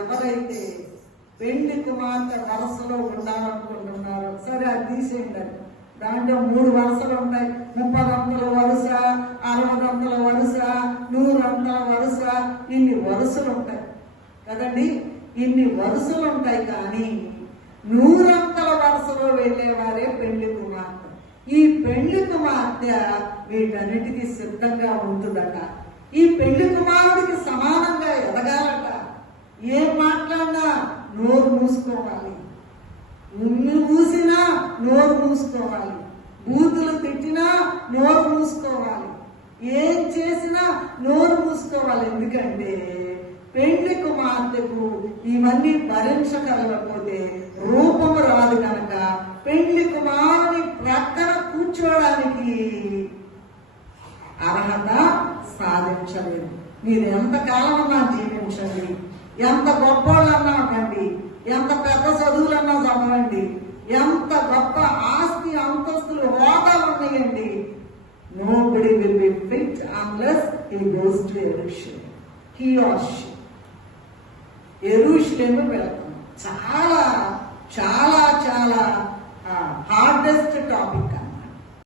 ఎవరైతే పెళ్లి కుమార్తె వరుసలో ఉండాలనుకుంటున్నారో సరే అది తీసేయండి. దాంట్లో 3 వరుసలు ఉంటాయి. 30 అంతల వరుస, 60 అంతల వరుస, 100 అంతల వరుస, ఇన్ని వరుసలు ఉంటాయి కదండి. ఇన్ని వరుసలు ఉంటాయి. కానీ 100 అంతల వరుసలో వెళ్ళేవారే పెళ్లి కుమార్తె. ఈ పెళ్లి కుమార్తె వీటన్నిటికీ సిద్ధంగా ఉంటుందట. ఈ పెళ్లి కుమారుడికి సమానంగా ఎదగాలట. ఏం మాట్లాడినా నోరు మూసుకోవాలి, ఉమ్మి మూసినా నోరు మూసుకోవాలి, బూతులు తిట్టినా నోరు మూసుకోవాలి, ఏం చేసినా నోరు మూసుకోవాలి. ఎందుకంటే పెళ్లి కుమార్తెకు ఇవన్నీ భరించగలకపోతే రూపము రాదు కనుక పెళ్లి కుమారుని ప్రక్కన కూర్చోవడానికి అర్హత సాధించలేదు. మీరు ఎంతకాలం అన్నా జీవించండి, ఎంత గొప్పవాళ్ళన్నా అవ్వండి, ఎంత పెద్ద చదువులన్నా చదవండి, ఎంత గొప్ప ఆస్తి అంతస్తులు హోదాలు ఉన్నాయండి, nobody will be fit unless he goes to Jerusalem. He or she. యెరూషలేము వెళ్తాం. చాలా